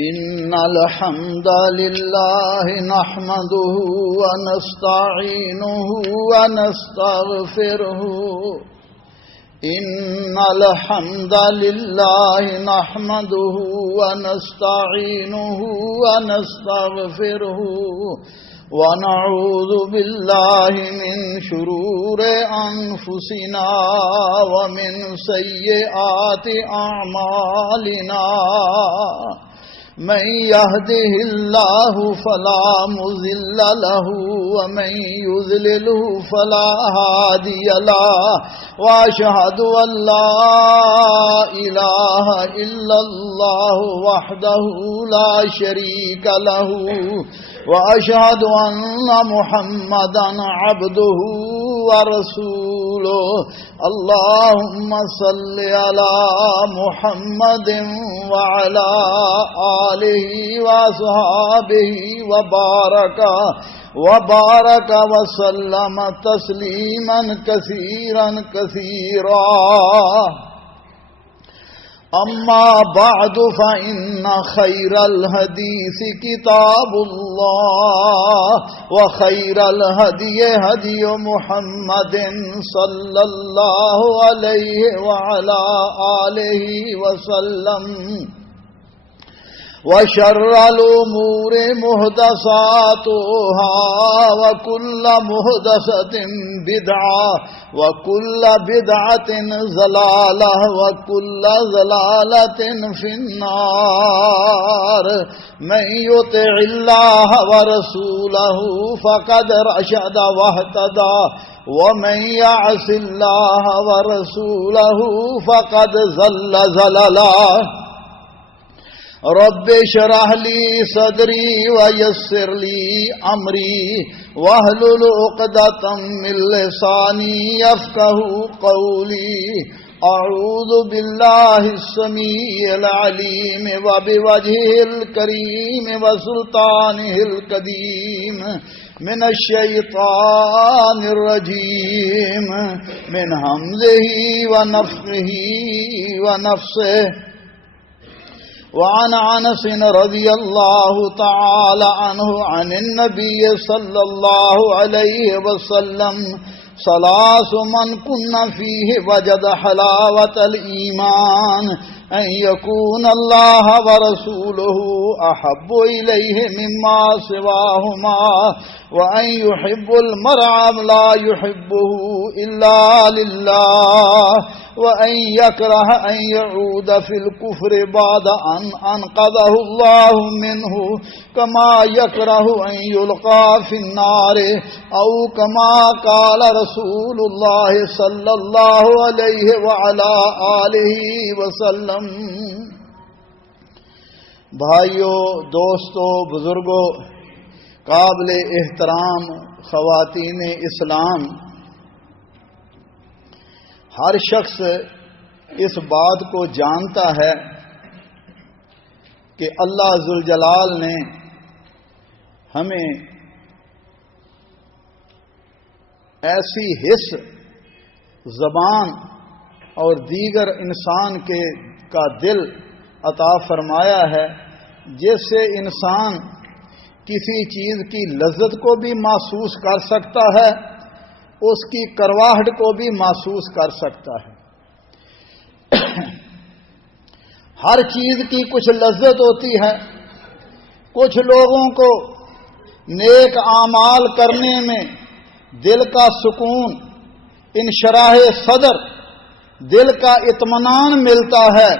إن الحمد لله نحمده ونستعينه ونستغفره إن الحمد لله نحمده ونستعينه ونستغفره ونعوذ بالله من شرور أنفسنا ومن سيئات أعمالنا من يهده الله فلا مضل له ومن يضلله فلا هادي له وأشهد أن لا إله إلا الله وحده لا شريك له وأشهد أن محمدا عبده ورسوله اللهم صل على محمد وعلى آله وصحابه وبارك وسلم تسليما كثيرا أما بعد فإن خير الحديث كتاب الله وخير الهدي هدي محمد صلى الله عليه وعلى آله وسلم وشر الأمور محدثاتها وكل محدثة بدعة وكل بدعة ضلالة وكل ضلالة في النار من يطع الله ورسوله فقد رشد واهتدى ومن يعص الله ورسوله فقد ضل ضلالا رب اشرح لي صدري ويسر لي أمري واحلل عقدة من لساني يفقهوا قولي أعوذ بالله السميع العليم وبوجهه الكريم وسلطانه القديم من الشيطان الرجيم من همزه ونفخه ونفسه وعن أنس رضي الله تعالى عنه عن النبي صلى الله عليه وسلم ثلاث من كن فيه وجد حلاوة الإيمان أن يكون الله ورسوله أحب إليه مما سواهما وأن يحب المرء لا يحبه إلا لله وأن يكره أن يعود في الكفر بعد أن أنقذه الله منه كما يكره أن يلقى في النار أو كما قال رسول الله صلى الله عليه وعلى آله وسلم۔ بھائیو، دوستو، بزرگو، قابل احترام خواتین اسلام، ہر شخص اس بات کو جانتا ہے کہ اللہ ذوالجلال نے ہمیں ایسی حس، زبان اور دیگر انسان کا دل عطا فرمایا ہے جس سے انسان کسی چیز کی لذت کو بھی محسوس کر سکتا ہے، اس کی کرواہٹ کو بھی محسوس کر سکتا ہے۔ ہر چیز کی کچھ لذت ہوتی ہے۔ کچھ لوگوں کو نیک اعمال کرنے میں دل کا سکون، انشراح صدر، دل کا اطمینان ملتا ہے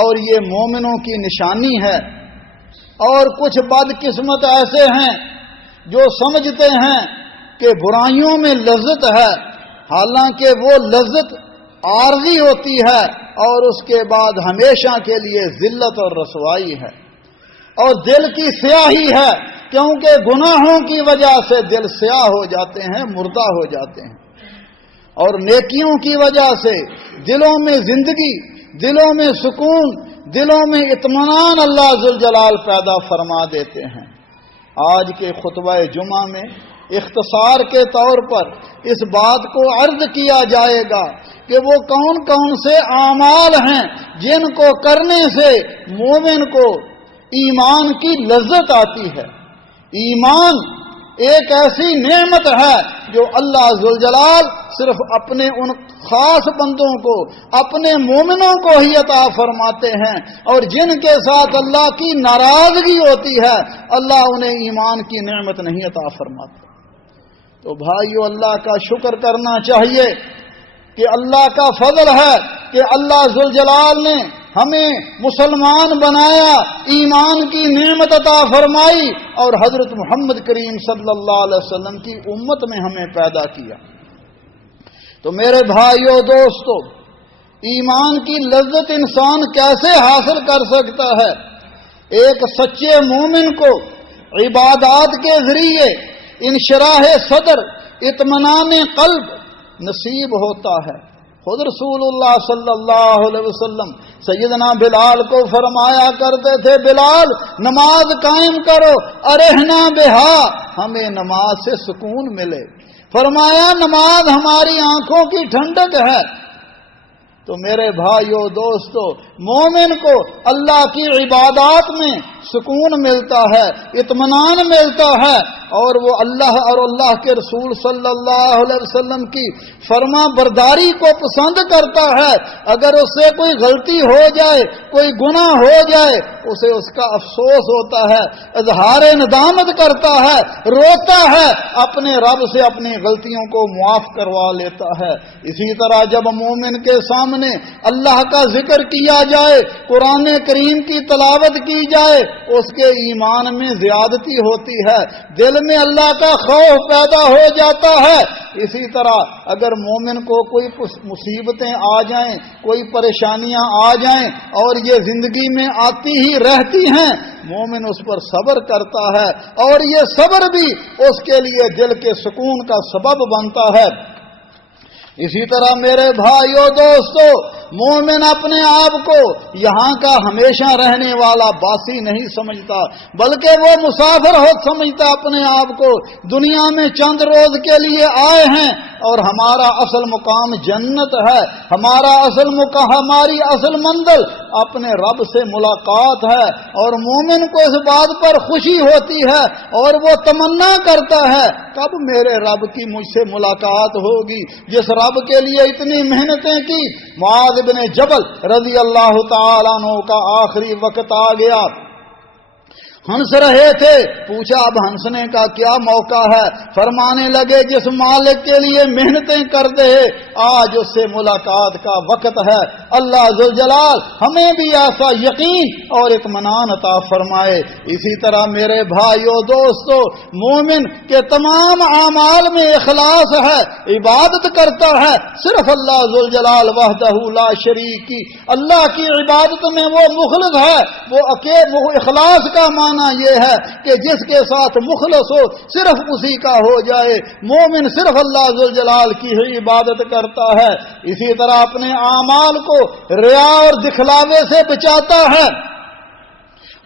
اور یہ مومنوں کی نشانی ہے۔ اور کچھ بدقسمت ایسے ہیں جو سمجھتے ہیں کہ برائیوں میں لذت ہے، حالانکہ وہ لذت عارضی ہوتی ہے اور اس کے بعد ہمیشہ کے لیے ذلت اور رسوائی ہے، اور دل کی سیاہی ہے، کیونکہ گناہوں کی وجہ سے دل سیاہ ہو جاتے ہیں، مردہ ہو جاتے ہیں، اور نیکیوں کی وجہ سے دلوں میں زندگی، دلوں میں سکون، دلوں میں اطمینان اللہ ذوالجلال پیدا فرما دیتے ہیں۔ آج کے خطبہ جمعہ میں اختصار کے طور پر اس بات کو عرض کیا جائے گا کہ وہ کون کون سے اعمال ہیں جن کو کرنے سے مومن کو ایمان کی لذت آتی ہے۔ ایمان ایک ایسی نعمت ہے جو اللہ ذوالجلال صرف اپنے ان خاص بندوں کو، اپنے مومنوں کو ہی عطا فرماتے ہیں، اور جن کے ساتھ اللہ کی ناراضگی ہوتی ہے اللہ انہیں ایمان کی نعمت نہیں عطا فرماتا۔ تو بھائیو، اللہ کا شکر کرنا چاہیے کہ اللہ کا فضل ہے کہ اللہ ذوالجلال نے ہمیں مسلمان بنایا، ایمان کی نعمت عطا فرمائی، اور حضرت محمد کریم صلی اللہ علیہ وسلم کی امت میں ہمیں پیدا کیا۔ تو میرے بھائیو دوستو، ایمان کی لذت انسان کیسے حاصل کر سکتا ہے؟ ایک سچے مومن کو عبادات کے ذریعے انشراح صدر، اطمینان قلب نصیب ہوتا ہے۔ خود رسول اللہ صلی اللہ علیہ وسلم سیدنا بلال کو فرمایا کرتے تھے، بلال نماز قائم کرو، ارحنا بہا، ہمیں نماز سے سکون ملے۔ فرمایا نماز ہماری آنکھوں کی ٹھنڈک ہے۔ تو میرے بھائیو دوستو، مومن کو اللہ کی عبادات میں سکون ملتا ہے، اطمینان ملتا ہے، اور وہ اللہ اور اللہ کے رسول صلی اللہ علیہ وسلم کی فرما برداری کو پسند کرتا ہے۔ اگر اس سے کوئی غلطی ہو جائے، کوئی گناہ ہو جائے، اسے اس کا افسوس ہوتا ہے، اظہار ندامت کرتا ہے، روتا ہے، اپنے رب سے اپنی غلطیوں کو معاف کروا لیتا ہے۔ اسی طرح جب مومن کے سامنے اللہ کا ذکر کیا جائے، قرآن کریم کی تلاوت کی جائے، اس کے ایمان میں زیادتی ہوتی ہے، دل میں اللہ کا خوف پیدا ہو جاتا ہے۔ اسی طرح اگر مومن کو کوئی مصیبتیں آ جائیں، کوئی پریشانیاں آ جائیں، اور یہ زندگی میں آتی ہی رہتی ہیں، مومن اس پر صبر کرتا ہے، اور یہ صبر بھی اس کے لیے دل کے سکون کا سبب بنتا ہے۔ اسی طرح میرے بھائیو دوستو، مومن اپنے آپ کو یہاں کا ہمیشہ رہنے والا باسی نہیں سمجھتا، بلکہ وہ مسافر ہو سمجھتا اپنے آپ کو، دنیا میں چند روز کے لیے آئے ہیں، اور ہمارا اصل مقام جنت ہے، ہمارا اصل مقام، ہماری اصل منزل اپنے رب سے ملاقات ہے۔ اور مومن کو اس بات پر خوشی ہوتی ہے، اور وہ تمنا کرتا ہے کب میرے رب کی مجھ سے ملاقات ہوگی، جس رب کے لیے اتنی محنتیں کی۔ معاذ بن جبل رضی اللہ تعالیٰ عنہ کا آخری وقت آ گیا، ہنس رہے تھے، پوچھا اب ہنسنے کا کیا موقع ہے؟ فرمانے لگے جس مالک کے لیے محنتیں کرتے ہیں آج اس سے ملاقات کا وقت ہے۔ اللہ ذوالجلال ہمیں بھی ایسا یقین اور اطمینان عطا فرمائے۔ اسی طرح میرے بھائیو دوستو، مومن کے تمام اعمال میں اخلاص ہے، عبادت کرتا ہے صرف اللہ ذوالجلال وحدہ لا شریک کی، اللہ کی عبادت میں وہ مخلص ہے۔ وہ اخلاص کا معنی یہ ہے کہ جس کے ساتھ مخلص ہو صرف اسی کا ہو جائے۔ مومن صرف اللہ ذوالجلال کی ہی عبادت کرتا ہے۔ اسی طرح اپنے اعمال کو ریا اور دکھلاوے سے بچاتا ہے۔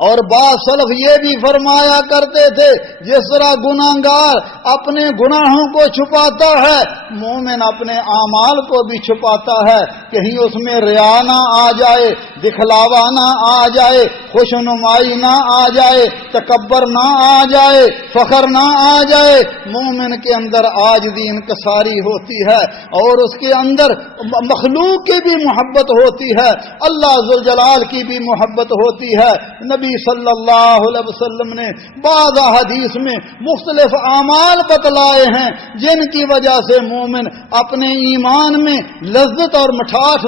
اور بعض سلف یہ بھی فرمایا کرتے تھے جس طرح گناہگار اپنے گناہوں کو چھپاتا ہے، مومن اپنے اعمال کو بھی چھپاتا ہے، کہیں اس میں ریا نہ آ جائے، دکھلاوا نہ آ جائے، خوش نمائی نہ آ جائے، تکبر نہ آ جائے، فخر نہ آ جائے۔ مومن کے اندر عاجزی انکساری ہوتی ہے، اور اس کے اندر مخلوق کی بھی محبت ہوتی ہے، اللہ ذوالجلال کی بھی محبت ہوتی ہے۔ نبی صلی اللہ علیہ وسلم نے بعض حدیث میں مختلف اعمال بتلائے ہیں جن کی وجہ سے مومن اپنے ایمان میں لذت اور مٹھاس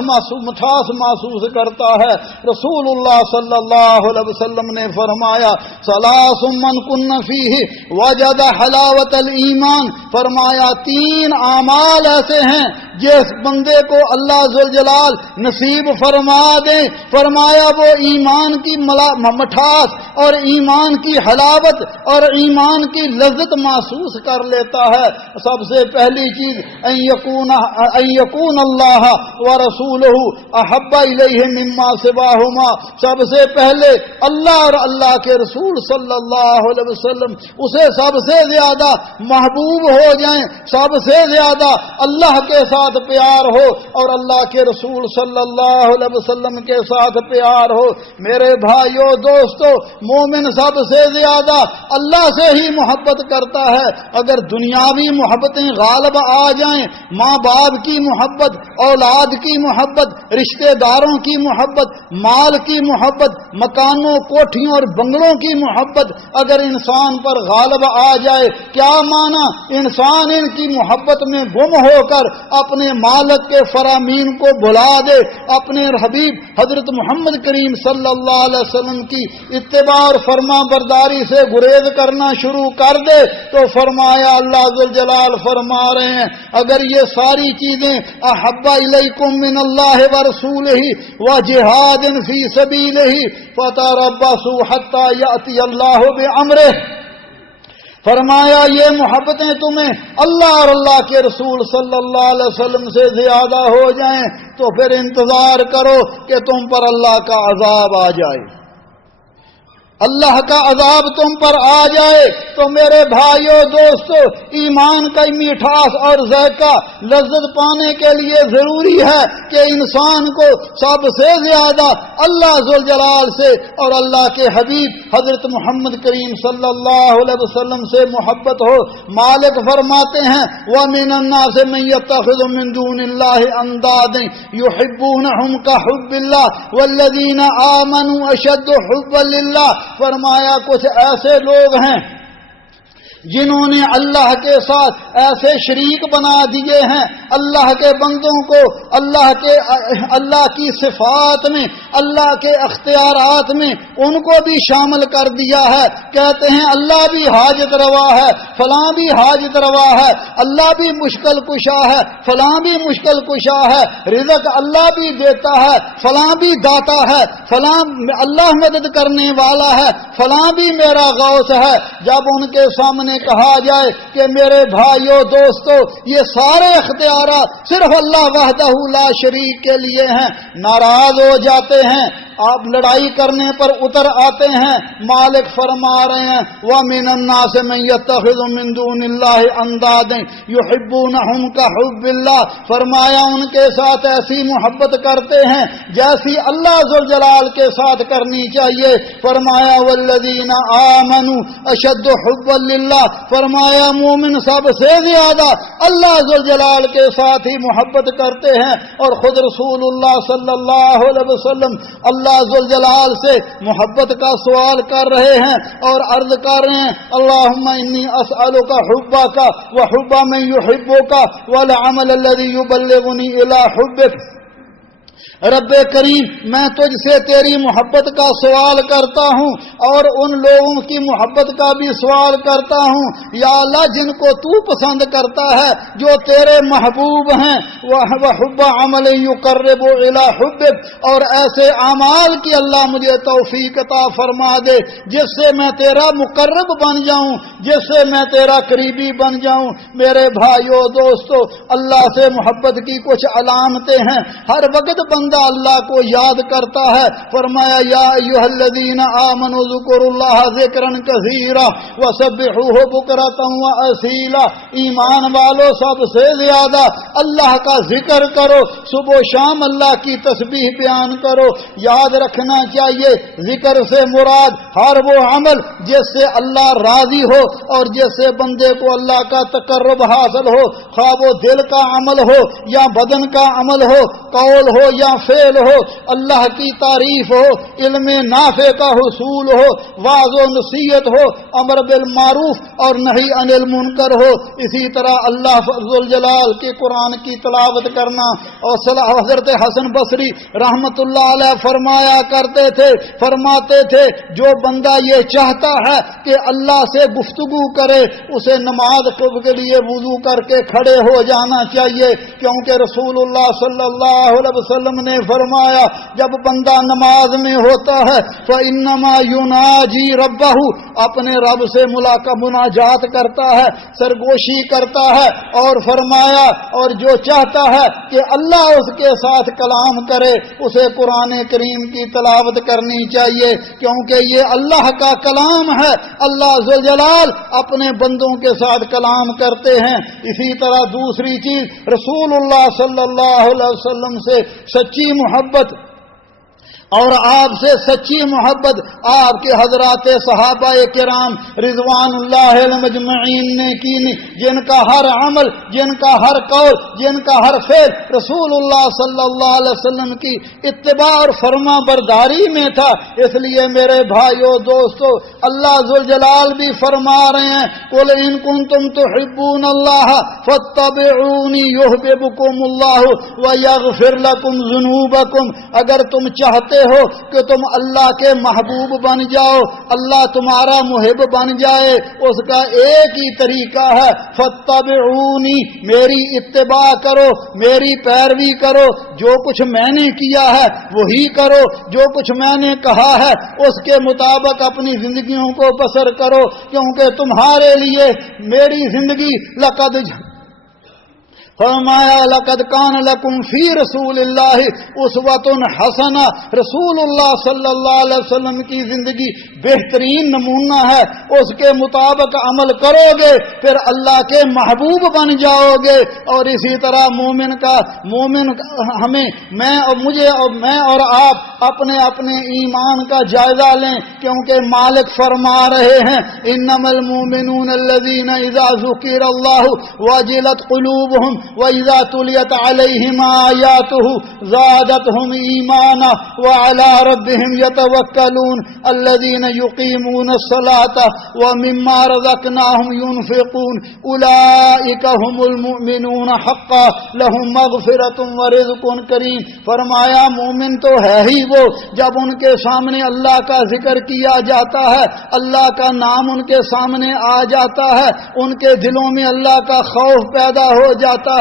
محسوس کرتا ہے۔ رسول اللہ صلی اللہ علیہ وسلم نے فرمایا ثلاث من کن فیہ وجد حلاوت الایمان، فرمایا تین اعمال ایسے ہیں جس بندے کو اللہ ذوالجلال نصیب فرما دے، فرمایا وہ ایمان کی مٹھاس اور ایمان کی حلاوت اور ایمان کی لذت محسوس کر لیتا ہے۔ سب سے پہلی چیز ان یکون اللہ ورسولہ احب الیہ مما سواہما، سب سے پہلے اللہ اور اللہ کے رسول صلی اللہ علیہ وسلم اسے سب سے زیادہ محبوب ہو جائیں، سب سے زیادہ اللہ کے ساتھ پیار ہو اور اللہ کے رسول صلی اللہ علیہ وسلم کے ساتھ پیار ہو۔ میرے بھائیو دوستو مومن سب سے زیادہ اللہ سے ہی محبت کرتا ہے۔ اگر دنیاوی محبتیں غالب آ جائیں، ماں باپ کی محبت، اولاد کی محبت، رشتہ داروں کی محبت، مال کی محبت، مکانوں کوٹھیوں اور بنگلوں کی محبت اگر انسان پر غالب آ جائے، کیا مانا انسان ان کی محبت میں گم ہو کر اپنے مالک کے فرامین کو بھلا دے، اپنے حبیب حضرت محمد کریم صلی اللہ علیہ وسلم کی اتباع اور فرما برداری سے گریز کرنا شروع کر دے، تو فرمایا اللہ ذوالجلال فرما رہے ہیں اگر یہ ساری چیزیں احب الیکم من اللہ ورسولہ وجہاد فی سبیلہ فتربصوا حتی یأتی اللہ بامرہ، فرمایا یہ محبتیں تمہیں اللہ اور اللہ کے رسول صلی اللہ علیہ وسلم سے زیادہ ہو جائیں تو پھر انتظار کرو کہ تم پر اللہ کا عذاب آ جائے، اللہ کا عذاب تم پر آ جائے۔ تو میرے بھائیو دوستو، ایمان کا میٹھاس اور ذائقہ لذت پانے کے لیے ضروری ہے کہ انسان کو سب سے زیادہ اللہ ذوالجلال سے اور اللہ کے حبیب حضرت محمد کریم صلی اللہ علیہ وسلم سے محبت ہو۔ مالک فرماتے ہیں وَمِنَ النَّاسِ مَن يَتَّخِذُ مِن دُونِ اللَّهِ أَندَادًا يُحِبُّونَهُمْ كَحُبِّ اللَّهِ وَالَّذِينَ آمَنُوا أَشَدُّ حُبًّا لِلَّهِ، فرمایا کچھ ایسے لوگ ہیں جنہوں نے اللہ کے ساتھ ایسے شریک بنا دیے ہیں، اللہ کے بندوں کو اللہ کی صفات میں، اللہ کے اختیارات میں ان کو بھی شامل کر دیا ہے۔ کہتے ہیں اللہ بھی حاجت روا ہے، فلاں بھی حاجت روا ہے، اللہ بھی مشکل کشا ہے، فلاں بھی مشکل کشا ہے، رزق اللہ بھی دیتا ہے، فلاں بھی داتا ہے، فلاں اللہ مدد کرنے والا ہے، فلاں بھی میرا غوث ہے۔ جب ان کے سامنے کہا جائے کہ میرے بھائیو دوستو یہ سارے اختیارات صرف اللہ وحدہ لا شریک کے لیے ہیں، ناراض ہو جاتے ہیں، آپ لڑائی کرنے پر اتر آتے ہیں۔ مالک فرما رہے ہیں وَمِنَ النَّاسِ مَن يَتَّخِذُ مِن دُونِ اللَّهِ أَندَادًا يُحِبُّونَهُمْ كَحُبِّ اللَّهِ، فرمایا ان کے ساتھ ایسی محبت کرتے ہیں جیسی اللہ ذوالجلال کے ساتھ کرنی چاہیے۔ فرمایا وَالَّذِينَ آمَنُوا أَشَدُّ حُبًّا لِلَّهِ، فرمایا مومن سب سے زیادہ اللہ ذوالجلال کے ساتھ ہی محبت کرتے ہیں۔ اور خود رسول اللہ صلی اللہ علیہ وسلم اللہ ذوالجلال سے محبت کا سوال کر رہے ہیں اور عرض کر رہے ہیں اللہم انی اسألک حبک وحب من یحبک والعمل الذی یبلغنی الی حبک، رب کریم میں تجھ سے تیری محبت کا سوال کرتا ہوں اور ان لوگوں کی محبت کا بھی سوال کرتا ہوں یا اللہ جن کو تو پسند کرتا ہے، جو تیرے محبوب ہیں، وحب عمل یقرب الی حبک، اور ایسے اعمال کی اللہ مجھے توفیق عطا فرما دے جس سے میں تیرا مقرب بن جاؤں، جس سے میں تیرا قریبی بن جاؤں۔ میرے بھائیو دوستو، اللہ سے محبت کی کچھ علامتیں ہیں۔ ہر وقت بندہ اللہ کو یاد کرتا ہے۔ فرمایا یا ایھا الذین آمنوا اذکروا اللہ ذکرا کثیرا وسبحوہ بکرۃ واصیلا، ایمان والو سب سے زیادہ اللہ کا ذکر کرو، صبح و شام اللہ کی تسبیح بیان کرو۔ یاد رکھنا چاہیے ذکر سے مراد ہر وہ عمل جس سے اللہ راضی ہو اور جس سے بندے کو اللہ کا تقرب حاصل ہو، خواہ وہ دل کا عمل ہو یا بدن کا عمل ہو، قول ہو یا فعل ہو، اللہ کی تعریف ہو، علم نافع کا حصول ہو، واعظ و نصیحت ہو، امر بالمعروف اور نہی عن المنکر ہو۔ اسی طرح اللہ ذوالجلال کے قرآن کی تلاوت کرنا۔ اور حضرت حسن بصری رحمت اللہ علیہ فرمایا کرتے تھے، فرماتے تھے جو بندہ یہ چاہتا ہے کہ اللہ سے گفتگو کرے اسے نماز کے لیے وضو کر کے کھڑے ہو جانا چاہیے، کیونکہ رسول اللہ صلی اللہ علیہ وسلم نے فرمایا جب بندہ نماز میں ہوتا ہے فإنما يناجي ربه، اپنے رب سے مناجات کرتا ہے، سرگوشی کرتا ہے، اور فرمایا اور جو چاہتا ہے کہ اللہ اس کے ساتھ کلام کرے اسے قرآن کریم کی تلاوت کرنی چاہیے، کیونکہ یہ اللہ کا کلام ہے، اللہ ذوالجلال اپنے بندوں کے ساتھ کلام کرتے ہیں۔ اسی طرح دوسری چیز رسول اللہ صلی اللہ علیہ وسلم سے سچی محبت، اور آپ سے سچی محبت آپ کے حضرات صحابہ کرام رضوان اللہ علیہم مجمعین نے کی، جن کا ہر عمل، جن کا ہر قول، جن کا ہر فعل رسول اللہ صلی اللہ علیہ وسلم کی اتباع اور فرما برداری میں تھا۔ اس لیے میرے بھائیو دوستو، اللہ ذوالجلال بھی فرما رہے ہیں قل ان کنتم تحبون اللہ فاتبعونی یحببکم اللہ ویغفر لکم ذنوبکم، اگر تم چاہتے ہو کہ تم اللہ کے محبوب بن جاؤ، اللہ تمہارا محب بن جائے، اس کا ایک ہی طریقہ ہے فاتبعونی، میری اتباع کرو، میری پیروی کرو، جو کچھ میں نے کیا ہے وہی کرو، جو کچھ میں نے کہا ہے اس کے مطابق اپنی زندگیوں کو بسر کرو، کیونکہ تمہارے لیے میری زندگی فرمایا لقد کان لکم فی رسول اللہ اسوۃ حسنہ، رسول اللہ صلی اللہ علیہ وسلم کی زندگی بہترین نمونہ ہے، اس کے مطابق عمل کرو گے پھر اللہ کے محبوب بن جاؤ گے۔ اور اسی طرح مومن ہمیں میں اور آپ اپنے اپنے ایمان کا جائزہ لیں، کیونکہ مالک فرما رہے ہیں انما المؤمنون الذین اذا ذکر اللہ وجلت قلوبہم وَإِذَا تُلِيَتْ عَلَيْهِمْ آيَاتُهُ زَادَتْهُمْ إِيمَانًا وَعَلَى رَبِّهِمْ يَتَوَكَّلُونَ الَّذِينَ يُقِيمُونَ الصَّلَاةَ وَمِمَّا رَزَقْنَاهُمْ يُنْفِقُونَ أُولَئِكَ هُمُ الْمُؤْمِنُونَ حَقًّا لَهُمْ مَغْفِرَةٌ وَرِزْقٌ كَرِيمٌ۔ فرمایا مومن تو ہے ہی وہ جب ان کے سامنے اللہ کا ذکر کیا جاتا ہے، اللہ کا نام ان کے سامنے آ جاتا ہے، ان کے دلوں میں اللہ کا خوف پیدا ہو جاتا ہے،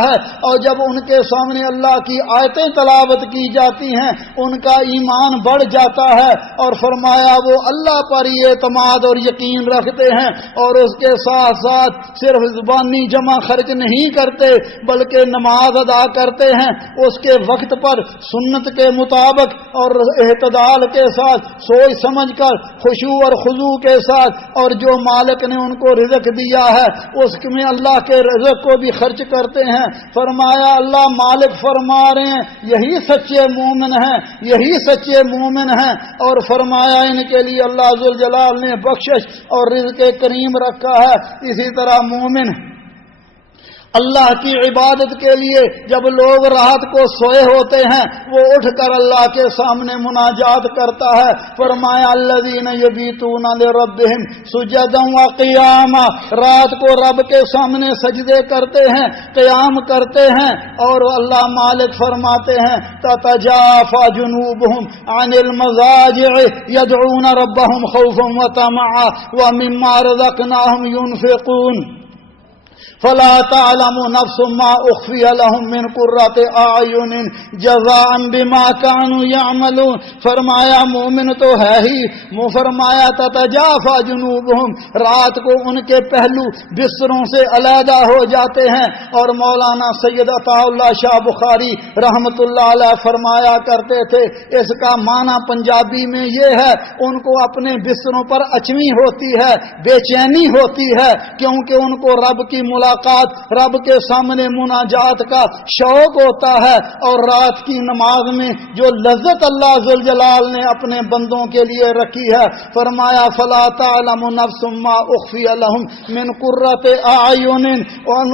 اور جب ان کے سامنے اللہ کی آیتیں تلاوت کی جاتی ہیں ان کا ایمان بڑھ جاتا ہے، اور فرمایا وہ اللہ پر ہی اعتماد اور یقین رکھتے ہیں، اور اس کے ساتھ ساتھ صرف زبانی جمع خرچ نہیں کرتے بلکہ نماز ادا کرتے ہیں اس کے وقت پر سنت کے مطابق اور اعتدال کے ساتھ، سوچ سمجھ کر خشوع اور خضوع کے ساتھ، اور جو مالک نے ان کو رزق دیا ہے اس میں اللہ کے رزق کو بھی خرچ کرتے ہیں۔ فرمایا اللہ مالک فرما رہے ہیں یہی سچے مومن ہیں، یہی سچے مومن ہیں، اور فرمایا ان کے لیے اللہ ذوالجلال نے بخشش اور رزق کریم رکھا ہے۔ اسی طرح مومن اللہ کی عبادت کے لیے جب لوگ رات کو سوئے ہوتے ہیں وہ اٹھ کر اللہ کے سامنے مناجات کرتا ہے۔ فرمایا الذین یبیتون لربہم سجدا وقیاما، رات کو رب کے سامنے سجدے کرتے ہیں، قیام کرتے ہیں، اور اللہ مالک فرماتے ہیں تتجافى جنوبہم عن المضاجع یدعون ربہم خوفا وطمعا ومما رزقناہم ينفقون فلا تعلم نفس ما اخفي لهم من قرة اعين جزاء بما كانوا يعملون۔ فرمایا مومن تو ہے ہی، فرمایا تتجافى جنوبهم، رات کو ان کے پہلو بستروں سے علیحدہ ہو جاتے ہیں، اور مولانا سید عطا اللہ شاہ بخاری رحمت اللہ علیہ فرمایا کرتے تھے اس کا معنی پنجابی میں یہ ہے ان کو اپنے بستروں پر اچمی ہوتی ہے، بے چینی ہوتی ہے، کیونکہ ان کو رب کی ملاقات، رب کے سامنے مناجات کا شوق ہوتا ہے، اور رات کی نماز میں جو لذت اللہ ذوالجلال نے اپنے بندوں کے لیے رکھی ہے، فرمایا فلا تعلم نفس ما اخفی لهم من قرۃ اعین،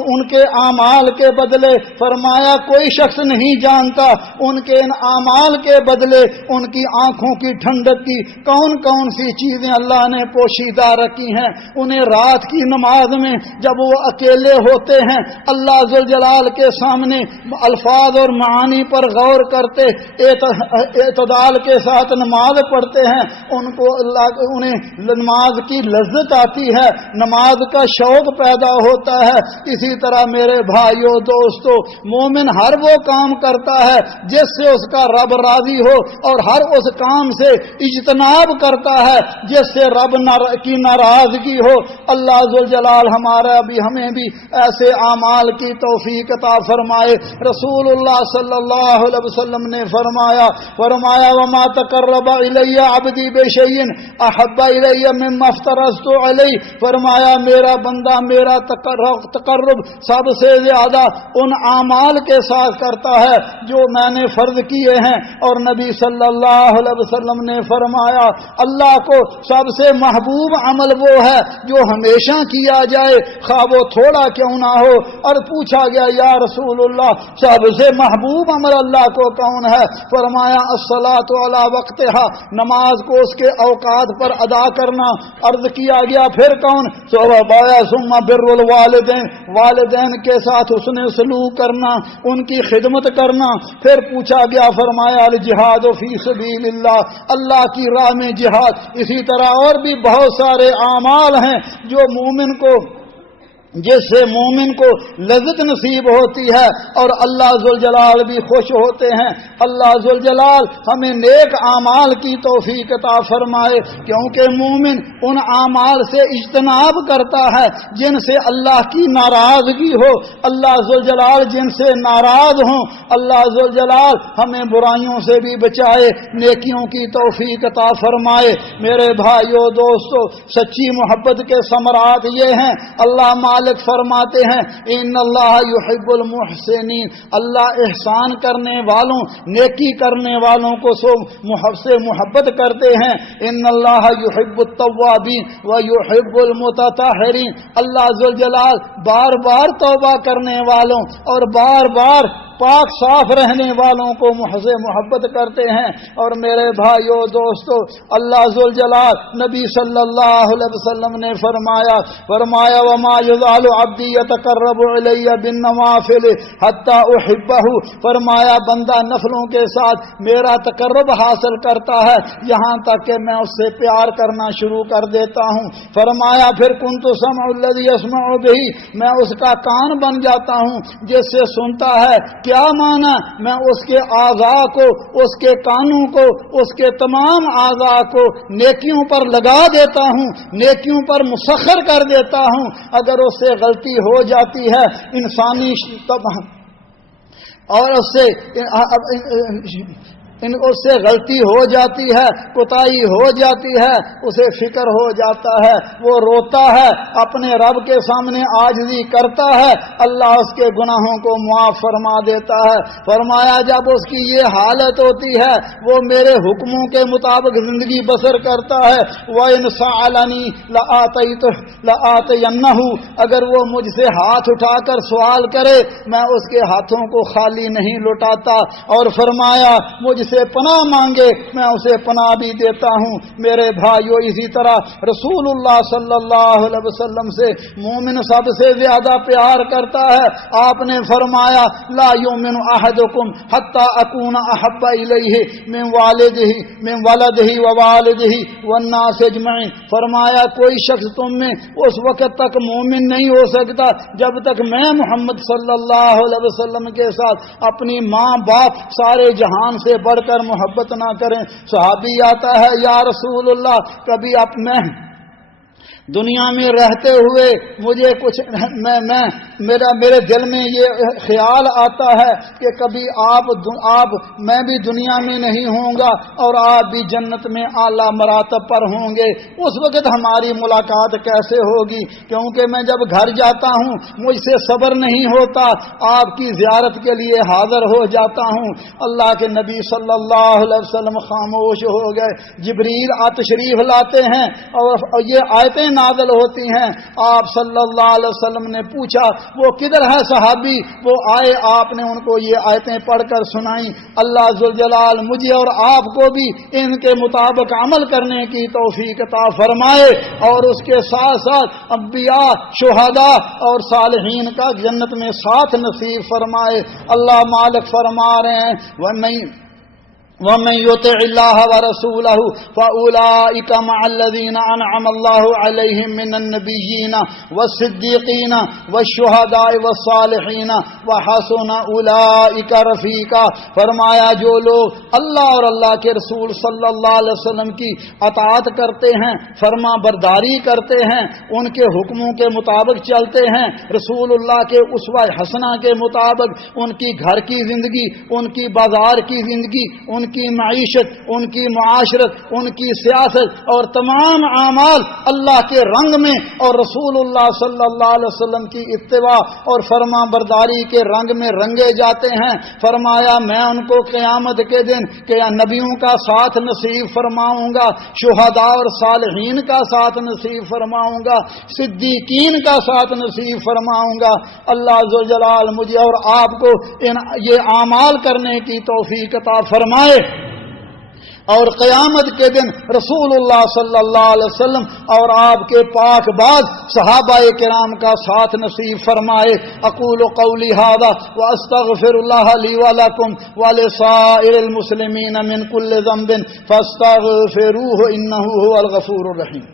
ان کے اعمال کے بدلے، فرمایا کوئی شخص نہیں جانتا ان کے ان اعمال کے بدلے ان کی آنکھوں کی ٹھنڈک کی کون کون سی چیزیں اللہ نے پوشیدہ رکھی ہیں۔ انہیں رات کی نماز میں جب وہ اکیلے ہوتے ہیں اللہ ذوالجلال کے سامنے الفاظ اور معانی پر غور کرتے، اعتدال کے ساتھ نماز پڑھتے ہیں، ان کو اللہ انہیں نماز کی لذت آتی ہے، نماز کا شوق پیدا ہوتا ہے۔ اسی طرح میرے بھائیو دوستو، مومن ہر وہ کام کرتا ہے جس سے اس کا رب راضی ہو، اور ہر اس کام سے اجتناب کرتا ہے جس سے رب کی ناراضگی ہو۔ اللہ ذوالجلال ہمیں بھی ایسے اعمال کی توفیق عطا فرمائے۔ رسول اللہ صلی اللہ علیہ وسلم نے فرمایا وما تقرب الی عبدی بشیء احب الی مما افترضت علیہ، فرمایا میرا بندہ میرا تقرب سب سے زیادہ ان اعمال کے ساتھ کرتا ہے جو میں نے فرض کیے ہیں، اور نبی صلی اللہ علیہ وسلم نے فرمایا اللہ کو سب سے محبوب عمل وہ ہے جو ہمیشہ کیا جائے خواہ وہ تھوڑا کیوں نہ ہو۔ اور پوچھا گیا یا رسول اللہ سب سے محبوب عمل اللہ کو کون ہے؟ فرمایا الصلاۃ علی وقتہا، نماز کو اس کے اوقات پر ادا کرنا۔ عرض کیا گیا پھر کون؟ ثم بر الوالدین، والدین کے ساتھ حسن سلوک کرنا، ان کی خدمت کرنا۔ پھر پوچھا گیا فرمایا الجہاد فی سبیل اللہ، اللہ کی راہ میں جہاد۔ اسی طرح اور بھی بہت سارے اعمال ہیں جو مومن کو جس سے مومن کو لذت نصیب ہوتی ہے اور اللہ ذوالجلال بھی خوش ہوتے ہیں۔ اللہ ذوالجلال ہمیں نیک اعمال کی توفیق عطا فرمائے، کیونکہ مومن ان اعمال سے اجتناب کرتا ہے جن سے اللہ کی ناراضگی ہو، اللہ ذوالجلال جن سے ناراض ہوں۔ اللہ ذوالجلال ہمیں برائیوں سے بھی بچائے، نیکیوں کی توفیق عطا فرمائے۔ میرے بھائیو دوستو، سچی محبت کے ثمرات یہ ہیں۔ اللہ مالک فرماتے ہیں ان اللہ یحب المحسنین، اللہ احسان کرنے والوں نیکی کرنے والوں کو سے محبت کرتے ہیں۔ ان اللہ یحب التوابین و یحب المتطہرین، اللہ ذوالجلال بار بار توبہ کرنے والوں اور بار بار پاک صاف رہنے والوں کو سے محبت کرتے ہیں۔ اور میرے بھائیو دوستو، اللہ ذوالجلال نبی صلی اللہ علیہ وسلم نے فرمایا وما یزال عبدی یتقرب الی بالنوافل حتی احبہ، فرمایا بندہ نفلوں کے ساتھ میرا تقرب حاصل کرتا ہے یہاں تک کہ میں اس سے پیار کرنا شروع کر دیتا ہوں۔ فرمایا پھر کنت سمع الذی یسمع بہ، میں اس کا کان بن جاتا ہوں جس سے سنتا ہے۔ کیا مانا؟ میں اس کے اعضاء کو، اس کے کانوں کو، اس کے تمام اعضاء کو نیکیوں پر لگا دیتا ہوں، نیکیوں پر مسخر کر دیتا ہوں۔ اگر اس سے غلطی ہو جاتی ہے انسانی اور اس سے غلطی ہو جاتی ہے، کوتاہی ہو جاتی ہے، اسے فکر ہو جاتا ہے، وہ روتا ہے، اپنے رب کے سامنے عاجزی کرتا ہے، اللہ اس کے گناہوں کو معاف فرما دیتا ہے۔ فرمایا جب اس کی یہ حالت ہوتی ہے وہ میرے حکموں کے مطابق زندگی بسر کرتا ہے۔ وَإِنْ سَأَلَنِي لَآتَيَنَّهُ، اگر وہ مجھ سے ہاتھ اٹھا کر سوال کرے میں اس کے ہاتھوں کو خالی نہیں لوٹاتا۔ اور فرمایا مجھ سے پناہ مانگے میں اسے پناہ بھی دیتا ہوں۔ میرے بھائیو، اسی طرح رسول اللہ صلی اللہ علیہ وسلم سے مومن سب سے زیادہ پیار کرتا ہے۔ آپ نے فرمایا لا یؤمن احدکم حتی اکون احب الیہ من ولدہ ووالدہ والناس اجمعین، فرمایا کوئی شخص تم میں اس وقت تک مومن نہیں ہو سکتا جب تک میں محمد صلی اللہ علیہ وسلم کے ساتھ اپنی ماں باپ سارے جہان سے بڑھ کر محبت نہ کریں۔ صحابی آتا ہے یا رسول اللہ کبھی میں دنیا میں رہتے ہوئے مجھے کچھ میرے دل میں یہ خیال آتا ہے کہ کبھی میں بھی دنیا میں نہیں ہوں گا اور آپ بھی جنت میں اعلیٰ مراتب پر ہوں گے، اس وقت ہماری ملاقات کیسے ہوگی؟ کیونکہ میں جب گھر جاتا ہوں مجھ سے صبر نہیں ہوتا، آپ کی زیارت کے لیے حاضر ہو جاتا ہوں۔ اللہ کے نبی صلی اللہ علیہ وسلم خاموش ہو گئے۔ جبریل تشریف لاتے ہیں اور یہ آیتیں نازل ہوتی ہیں۔ آپ صلی اللہ علیہ وسلم نے پوچھا وہ کدھر ہے صحابی؟ وہ آئے، آپ نے ان کو یہ آیتیں پڑھ کر سنائیں۔ اللہ ذوالجلال مجھے اور آپ کو بھی ان کے مطابق عمل کرنے کی توفیق عطا فرمائے اور اس کے ساتھ ساتھ انبیاء، شہداء اور صالحین کا جنت میں ساتھ نصیب فرمائے۔ اللہ مالک فرما رہے ہیں وَمَن يُطِعِ اللَّهَ وَرَسُولَهُ فَأُولَٰئِكَ مَعَ الَّذِينَ أَنْعَمَ اللَّهُ عَلَيْهِم مِّنَ النَّبِيِّينَ وَالصِّدِّيقِينَ وَالشُّهَدَاءِ وَالصَّالِحِينَ وَحَسُنَ أُولَٰئِكَ رَفِیقًا۔ فرمایا جو لوگ اللہ اور اللہ کے رسول صلی اللہ علیہ وسلم کی اطاعت کرتے ہیں، فرما برداری کرتے ہیں، ان کے حکموں کے مطابق چلتے ہیں، رسول اللہ کے اسوہ حسنہ کے مطابق ان کی گھر کی زندگی، ان کی بازار کی زندگی، ان کی معیشت، ان کی معاشرت، ان کی سیاست اور تمام اعمال اللہ کے رنگ میں اور رسول اللہ صلی اللہ علیہ وسلم کی اتباع اور فرما برداری کے رنگ میں رنگے جاتے ہیں۔ فرمایا میں ان کو قیامت کے دن کہ نبیوں کا ساتھ نصیب فرماؤں گا، شہداء اور صالحین کا ساتھ نصیب فرماؤں گا، صدیقین کا ساتھ نصیب فرماؤں گا۔ اللہ ذوالجلال مجھے اور آپ کو یہ اعمال کرنے کی توفیق عطا فرمائے اور قیامت کے دن رسول اللہ صلی اللہ علیہ وسلم اور آپ کے پاک باز صحابہ کرام کا ساتھ نصیب فرمائے۔ اقول قولی ھذا واستغفر اللہ لی ولکم ولسائر المسلمین من کل ذنب فاستغفروہ انہ ھو الغفور الرحیم۔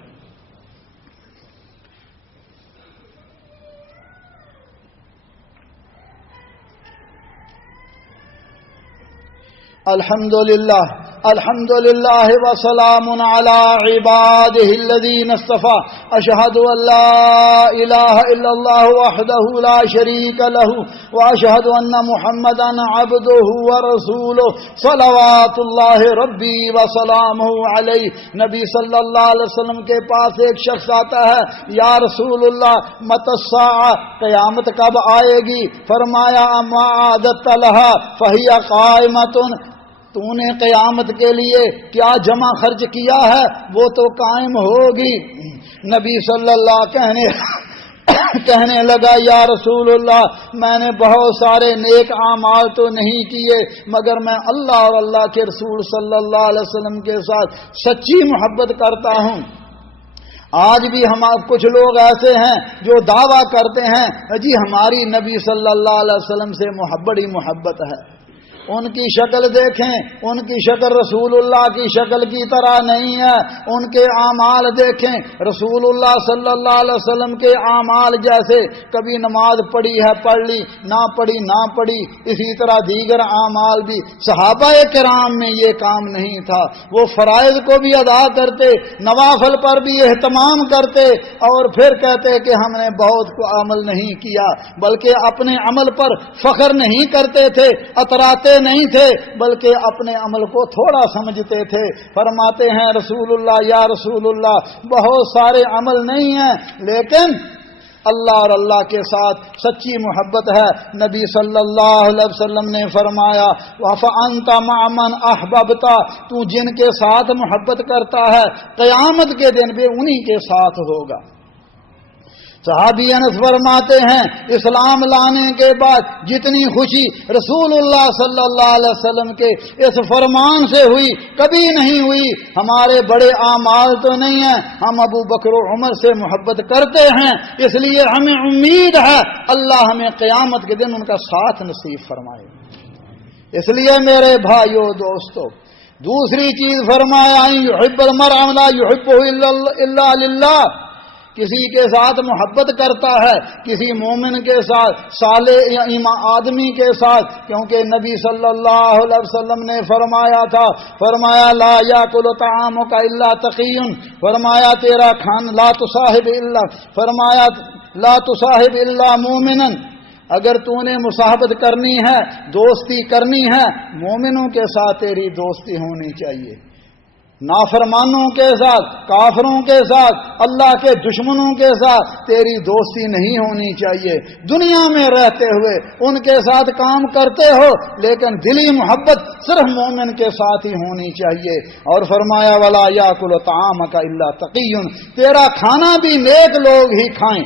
الحمدللہ الحمدللہ وسلام علی عبادہ الذین اصطفى اشہد ان لا الہ الا اللہ وحدہ لا شریک لہ واشہد ان محمدا عبدہ ورسولہ صلوات اللہ ربی وسلامہ علیہ۔ نبی صلی اللہ علیہ وسلم کے پاس ایک شخص آتا ہے، یا رسول اللہ متی الساعہ، قیامت کب آئے گی؟ فرمایا اما عادت لہا فہی قائمۃ، تو نے قیامت کے لیے کیا جمع خرچ کیا ہے وہ تو قائم ہوگی۔ نبی صلی اللہ کہنے لگا یا رسول اللہ میں نے بہت سارے نیک اعمال تو نہیں کیے مگر میں اللہ اور اللہ کے رسول صلی اللہ علیہ وسلم کے ساتھ سچی محبت کرتا ہوں۔ آج بھی کچھ لوگ ایسے ہیں جو دعویٰ کرتے ہیں جی ہماری نبی صلی اللہ علیہ وسلم سے محبت ہی محبت ہے، ان کی شکل دیکھیں، ان کی شکل رسول اللہ کی شکل کی طرح نہیں ہے، ان کے اعمال دیکھیں رسول اللہ صلی اللہ علیہ وسلم کے اعمال جیسے، کبھی نماز پڑھی ہے پڑھ لی، نہ پڑھی نہ پڑھی، اسی طرح دیگر اعمال بھی۔ صحابہ کرام میں یہ کام نہیں تھا، وہ فرائض کو بھی ادا کرتے، نوافل پر بھی اہتمام کرتے اور پھر کہتے کہ ہم نے بہت کو عمل نہیں کیا، بلکہ اپنے عمل پر فخر نہیں کرتے تھے، اتراتے نہیں تھے، بلکہ اپنے عمل کو تھوڑا سمجھتے تھے۔ فرماتے ہیں رسول اللہ یا رسول اللہ بہت سارے عمل نہیں ہیں لیکن اللہ اور اللہ کے ساتھ سچی محبت ہے۔ نبی صلی اللہ علیہ وسلم نے فرمایا وَفَأَنْتَ مَعَ مَنْ أَحْبَبْتَ، تو جن کے ساتھ محبت کرتا ہے قیامت کے دن بھی انہی کے ساتھ ہوگا۔ صحابی انس فرماتے ہیں اسلام لانے کے بعد جتنی خوشی رسول اللہ صلی اللہ علیہ وسلم کے اس فرمان سے ہوئی کبھی نہیں ہوئی۔ ہمارے بڑے اعمال تو نہیں ہیں، ہم ابو بکر و عمر سے محبت کرتے ہیں، اس لیے ہمیں امید ہے اللہ ہمیں قیامت کے دن ان کا ساتھ نصیب فرمائے۔ اس لیے میرے بھائیو دوستو دوسری چیز فرمایا یحب المرء لا یحبہ الا للہ، کسی کے ساتھ محبت کرتا ہے کسی مومن کے ساتھ، صالح یا آدمی کے ساتھ، کیونکہ نبی صلی اللہ علیہ وسلم نے فرمایا تھا، فرمایا لا یاکل طعامک الا تقی، فرمایا تیرا کھانا لا تصاحب الا، فرمایا لا تصاحب الا مومنا، اگر تو نے مصاحبت کرنی ہے دوستی کرنی ہے مومنوں کے ساتھ تیری دوستی ہونی چاہیے، نافرمانوں کے ساتھ، کافروں کے ساتھ، اللہ کے دشمنوں کے ساتھ تیری دوستی نہیں ہونی چاہیے۔ دنیا میں رہتے ہوئے ان کے ساتھ کام کرتے ہو لیکن دلی محبت صرف مومن کے ساتھ ہی ہونی چاہیے۔ اور فرمایا وَلَا يَأْكُلُ طَعَامَكَ إِلَّا تَقِيٌّ، تیرا کھانا بھی نیک لوگ ہی کھائیں۔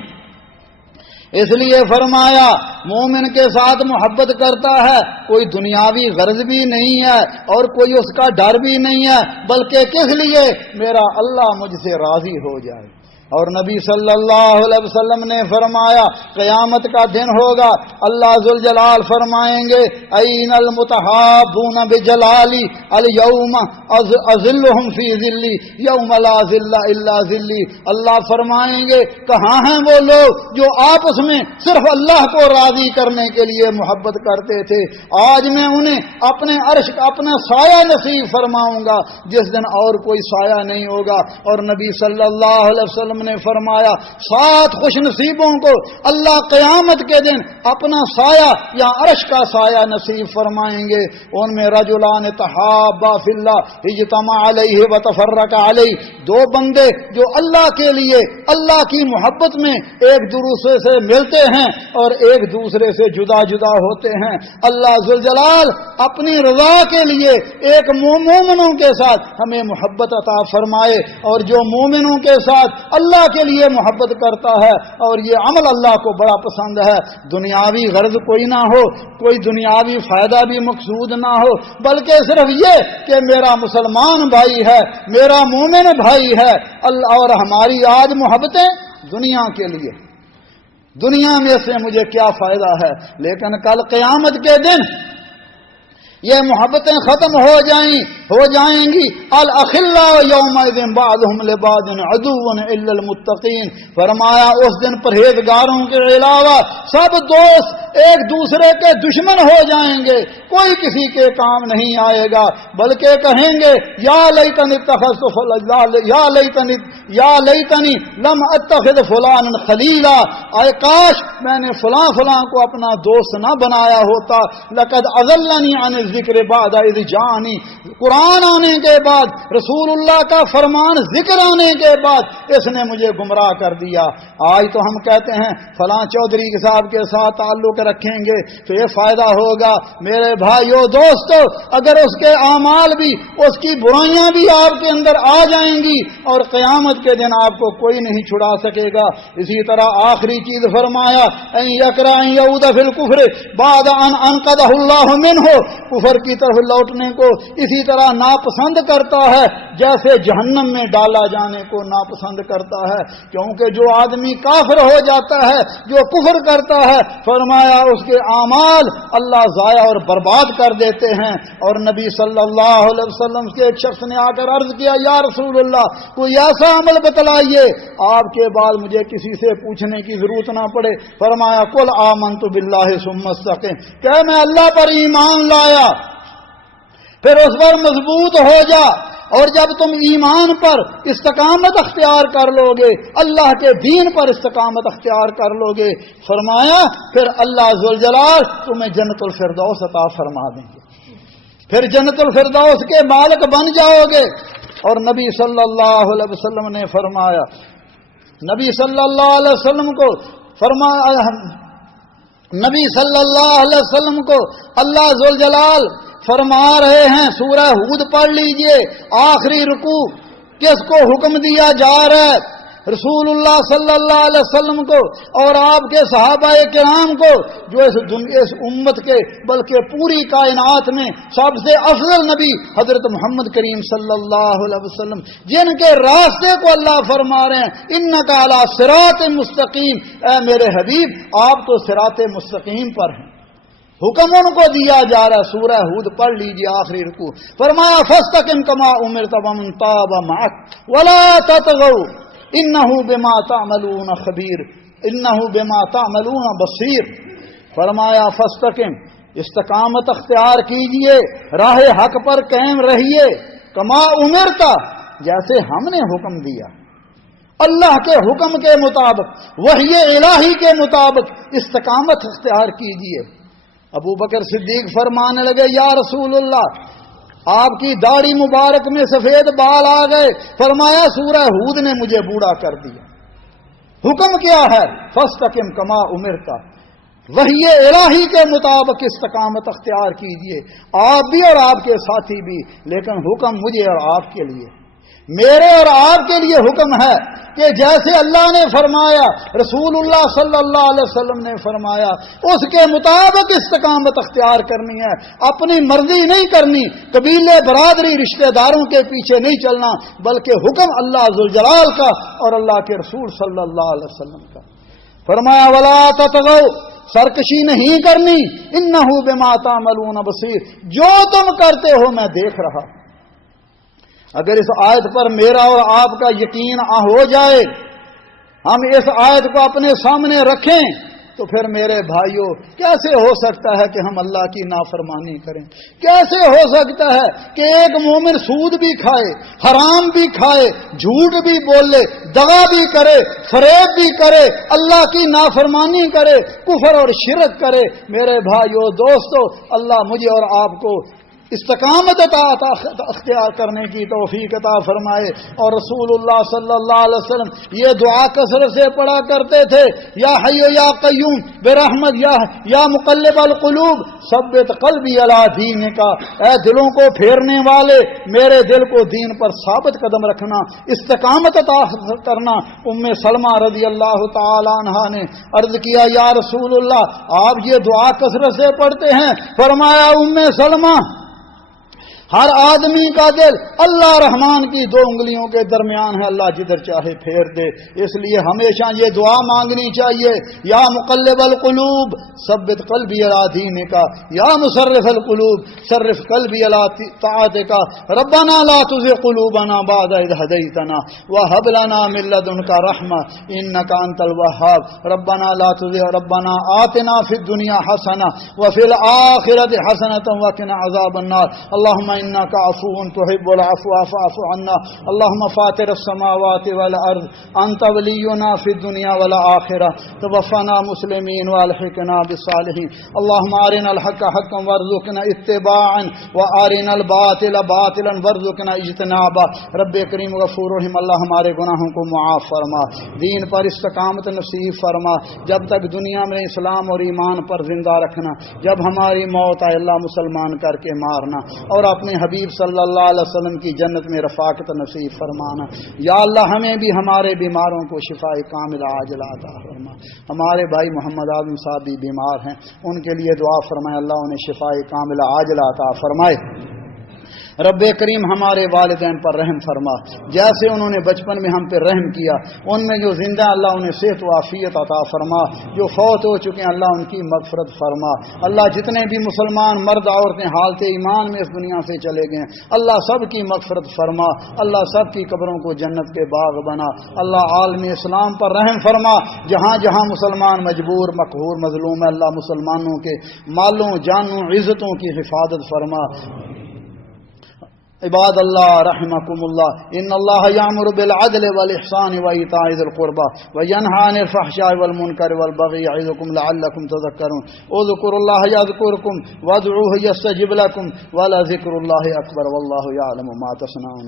اس لیے فرمایا مومن کے ساتھ محبت کرتا ہے کوئی دنیاوی غرض بھی نہیں ہے اور کوئی اس کا ڈر بھی نہیں ہے، بلکہ کس لیے؟ میرا اللہ مجھ سے راضی ہو جائے۔ اور نبی صلی اللہ علیہ وسلم نے فرمایا قیامت کا دن ہوگا، اللہ ذوالجلال فرمائیں گے این المتحابون بجلالی الیوم اذلہم فی ذلی یوم لا ذل الا ذلی۔ اللہ فرمائیں گے کہاں ہیں وہ لوگ جو آپس میں صرف اللہ کو راضی کرنے کے لیے محبت کرتے تھے، آج میں انہیں اپنے عرش کا اپنا سایہ نصیب فرماؤں گا جس دن اور کوئی سایہ نہیں ہوگا۔ اور نبی صلی اللہ علیہ وسلم نے فرمایا 7 خوش نصیبوں کو اللہ قیامت کے دن اپنا سایہ یا عرش کا سایہ نصیب فرمائیں گے۔ ان میں رجلان تحابا فی اللہ اجتمع علیہ وتفرق علیہ، 2 بندے جو اللہ کے لیے اللہ کی محبت میں ایک دوسرے سے ملتے ہیں اور ایک دوسرے سے جدا جدا ہوتے ہیں۔ اللہ ذوالجلال اپنی رضا کے لیے ایک مومنوں کے ساتھ ہمیں محبت عطا فرمائے، اور جو مومنوں کے ساتھ اللہ کے لیے محبت کرتا ہے اور یہ عمل اللہ کو بڑا پسند ہے، دنیاوی غرض کوئی نہ ہو، کوئی دنیاوی فائدہ بھی مقصود نہ ہو، بلکہ صرف یہ کہ میرا مسلمان بھائی ہے، میرا مومن بھائی ہے، اور ہماری آج محبتیں دنیا کے لیے، دنیا میں سے مجھے کیا فائدہ ہے، لیکن کل قیامت کے دن یہ محبتیں ختم ہو جائیں گی۔ الاخلاء یومئذ بعضهم لبعض عدو الا المتقین، فرمایا اس دن پرہیزگاروں کے علاوہ سب دوست ایک دوسرے کے دشمن ہو جائیں گے، کوئی کسی کے کام نہیں آئے گا، بلکہ کہیں گے یا لیتنی اتخذت یا لیتنی لم اتخذ فلانا خلیلا، اے کاش میں نے فلاں کو اپنا دوست نہ بنایا ہوتا، لقد اضلنی عن الذکر بعد اذ جاءنی، قرآن آنے کے بعد، رسول اللہ کا فرمان ذکر آنے کے بعد اس نے مجھے گمراہ کر دیا۔ آج تو ہم کہتے ہیں فلاں چودھری صاحب کے ساتھ تعلق رکھیں گے تو یہ فائدہ ہوگا۔ میرے بھائیو دوستو، اگر اس کے اعمال بھی، اس کی برائیاں بھی آپ کے اندر آ جائیں گی اور قیامت کے دن آپ کو کوئی نہیں چھڑا سکے گا۔ اسی طرح آخری چیز فرمایا ان یکرہ ان یعود فی الکفر بعد ان انقذہ اللہ منہ، کفر کی طرف لوٹنے کو اسی طرح ناپسند کرتا ہے جیسے جہنم میں ڈالا جانے کو ناپسند کرتا ہے، کیونکہ جو آدمی کافر ہو جاتا ہے، جو کفر کرتا ہے، فرمایا اس کے اعمال اللہ ضائع اور برباد کر دیتے ہیں۔ اور نبی صلی اللہ علیہ وسلم کے ایک شخص نے آ کر عرض کیا یا رسول اللہ کوئی ایسا عمل بتلائیے آپ کے بعد مجھے کسی سے پوچھنے کی ضرورت نہ پڑے۔ فرمایا قل آمنت باللہ ثم استقم، کہ میں اللہ پر ایمان لایا پھر اس پر مضبوط ہو جا، اور جب تم ایمان پر استقامت اختیار کر لو گے، اللہ کے دین پر استقامت اختیار کر لو گے، فرمایا پھر اللہ ذوالجلال تمہیں جنت الفردوس عطا فرما دیں گے، پھر جنت الفردوس کے مالک بن جاؤ گے۔ اور نبی صلی اللہ علیہ وسلم نے فرمایا، نبی صلی اللہ علیہ وسلم کو فرمایا، نبی صلی اللہ علیہ وسلم کو اللہ ذوالجلال فرما رہے ہیں، سورہ ہود پڑھ لیجئے، آخری رکوع کس کو حکم دیا جا رہا ہے؟ رسول اللہ صلی اللہ علیہ وسلم کو اور آپ کے صحابہ کرام کو، جو اس امت کے بلکہ پوری کائنات میں سب سے افضل نبی حضرت محمد کریم صلی اللہ علیہ وسلم، جن کے راستے کو اللہ فرما رہے ہیں انک علی صراط مستقیم، اے میرے حبیب آپ تو صراط مستقیم پر ہیں، حکم ان کو دیا جا رہا ہے۔ سورہ ہود پڑھ لیجیے آخری رکوع، فرمایا فاستقم کما امرت ومن تاب معک ولا تطغوا انہ بما تعملون خبیر انہ بما تعملون بصیر، فرمایا فاستقم، استقامت اختیار کیجئے، راہ حق پر قائم رہیے، کما امرتا، جیسے ہم نے حکم دیا، اللہ کے حکم کے مطابق، وحی الہی کے مطابق استقامت اختیار کیجئے۔ ابو بکر صدیق فرمانے لگے یا رسول اللہ آپ کی داڑھی مبارک میں سفید بال آ گئے، فرمایا سورہ ہود نے مجھے بوڑھا کر دیا۔ حکم کیا ہے؟ فاستقم کما امرتا، وحی الہی کے مطابق استقامت اختیار کیجئے، آپ بھی اور آپ کے ساتھی بھی، لیکن حکم مجھے اور آپ کے لیے، میرے اور آپ کے لیے حکم ہے کہ جیسے اللہ نے فرمایا، رسول اللہ صلی اللہ علیہ وسلم نے فرمایا، اس کے مطابق استقامت اختیار کرنی ہے، اپنی مرضی نہیں کرنی، قبیلے برادری رشتہ داروں کے پیچھے نہیں چلنا، بلکہ حکم اللہ ذوالجلال کا اور اللہ کے رسول صلی اللہ علیہ وسلم کا۔ فرمایا ولا تطغوا، سرکشی نہیں کرنی، انہ بما تعملون بصیر، جو تم کرتے ہو میں دیکھ رہا۔ اگر اس آیت پر میرا اور آپ کا یقین ہو جائے، ہم اس آیت کو اپنے سامنے رکھیں، تو پھر میرے بھائیوں کیسے ہو سکتا ہے کہ ہم اللہ کی نافرمانی کریں؟ کیسے ہو سکتا ہے کہ ایک مومن سود بھی کھائے، حرام بھی کھائے، جھوٹ بھی بولے، دغا بھی کرے، فریب بھی کرے، اللہ کی نافرمانی کرے، کفر اور شرک کرے؟ میرے بھائیوں دوستو، اللہ مجھے اور آپ کو استقامت اختیار کرنے کی توفیق عطا فرمائے۔ اور رسول اللہ صلی اللہ علیہ وسلم یہ دعا کثرت سے پڑھا کرتے تھے، یا حی یا قیوم برحمت یا مقلب القلوب ثبت قلبی علی دینک، اے دلوں کو پھیرنے والے میرے دل کو دین پر ثابت قدم رکھنا، استقامت عطا کرنا۔ ام سلمہ رضی اللہ تعالی عنہا نے عرض کیا، یا رسول اللہ آپ یہ دعا کثرت سے پڑھتے ہیں؟ فرمایا ام سلمہ، ہر آدمی کا دل اللہ رحمان کی دو انگلیوں کے درمیان ہے، اللہ جدھر چاہے پھیر دے، اس لیے ہمیشہ یہ دعا مانگنی چاہیے، یا مقلب القلوب ثبت قلبی علی دینک، یا مصرف القلوب صرف قلبی علی طاعتک، ربنا لا تزغ قلوبنا بعد اذ ہدیتنا وہب لنا من لدنک رحمہ انک انت الوہاب، ربنا لا تزغ، ربنا آتنا فی الدنیا حسنہ وفی الآخرۃ حسنۃ وقنا عذاب النار، اللہم انک عفو تحب العفو فاعف عنا، اللهم فاطر السماوات والارض انت ولینا فی الدنیا والآخرہ، توفنا مسلمین والحقنا بالصالحین، اللهم ارنا الحق حقا وارزقنا اتباعا وارنا الباطل باطلا وارزقنا اجتنابا۔ رب کریم غفور رحیم، اللہ ہمارے گناہوں کو معاف فرما، دین پر استقامت نصیب فرما، جب تک دنیا میں اسلام اور ایمان پر زندہ رکھنا، جب ہماری موت آئے اللہ مسلمان کر کے مارنا، اور اپنے حبیب صلی اللہ علیہ وسلم کی جنت میں رفاقت نصیب فرمانا۔ یا اللہ ہمیں بھی ہمارے بیماروں کو شفاء کاملہ عاجلہ عطا فرما۔ ہمارے بھائی محمد اعظم صاحب بھی بیمار ہیں، ان کے لیے دعا فرمائے، اللہ انہیں شفاء کاملہ عاجلہ عطا فرمائے۔ رب کریم ہمارے والدین پر رحم فرما، جیسے انہوں نے بچپن میں ہم پہ رحم کیا، ان میں جو زندہ اللہ انہیں صحت و عافیت عطا فرما، جو فوت ہو چکے ہیں اللہ ان کی مغفرت فرما۔ اللہ جتنے بھی مسلمان مرد عورتیں حالت ایمان میں اس دنیا سے چلے گئے ہیں اللہ سب کی مغفرت فرما، اللہ سب کی قبروں کو جنت کے باغ بنا، اللہ عالم اسلام پر رحم فرما، جہاں جہاں مسلمان مجبور مقہور مظلوم ہے اللہ مسلمانوں کے مالوں جانوں عزتوں کی حفاظت فرما۔ عباد اللہ رحمکم اللہ، ان اللہ یامر بالعدل والاحسان وایتاء ذی القربى وینہی عن الفحشاء والمنکر والبغی یعظکم لعلکم تذکرون، اذکروا اللہ یذکرکم وادعوہ یستجب لکم ولذکر اللہ اکبر واللہ یعلم ما تصنعون۔